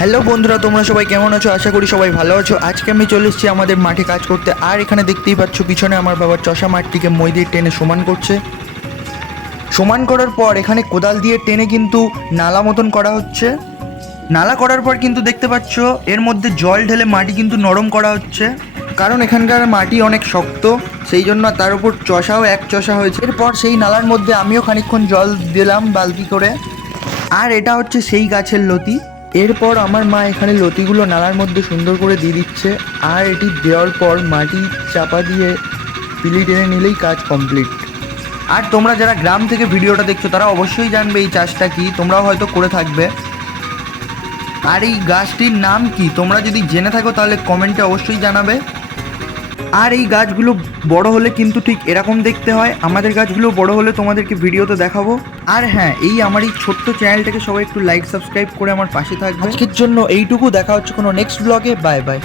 Hello বন্ধুরা, তোমরা সবাই কেমন আছো? আশা করি সবাই ভালো আছো। আজকে আমি চলে এসেছি আমাদের মাঠে কাজ করতে। আর এখানে দেখতেই পাচ্ছ পিছনে আমার বাবার চষা মাঠটিকে মই দিয়ে টেনে সমান করছে। সমান করার পর এখানে কোদাল দিয়ে টেনে কিন্তু নালা মতন করা হচ্ছে। নালা করার পর কিন্তু দেখতে পাচ্ছ এর মধ্যে জল ঢেলে মাটি কিন্তু নরম করা হচ্ছে, কারণ এখানকার মাটি অনেক শক্ত, সেই জন্য তার উপর চষাও এক চষা হয়েছে। এরপর সেই নালার মধ্যে আমিও খানিকক্ষণ জল দিলাম বালতি করে। আর এটা হচ্ছে সেই গাছের লতি। এরপর আমার মা এখানে লতিগুলো নালার মধ্যে সুন্দর করে দিয়ে দিচ্ছে। আর এটি দেওয়ার পর মাটি চাপা দিয়ে পিলি টেনে নিলেই কাজ কমপ্লিট। আর তোমরা যারা গ্রাম থেকে ভিডিওটা দেখছো তারা অবশ্যই জানবে এই চাষটা কি, তোমরাও হয়তো করে থাকবে। আর এই গাছটির নাম কি তোমরা যদি জেনে থাকো তাহলে কমেন্টে অবশ্যই জানাবে। আর এই গাছগুলো বড় হলে কিন্তু ঠিক এরকম দেখতে হয়। আমাদের গাছগুলো বড় হলে তোমাদেরকে ভিডিওতে দেখাবো। আর হ্যাঁ, আমার এই ছোট্ট চ্যানেলটাকে সবাই একটু লাইক সাবস্ক্রাইব করে আমার পাশে থাকবে। আজকের জন্য এইটুকু, দেখা হচ্ছে কোনো নেক্সট ব্লগে। Bye bye.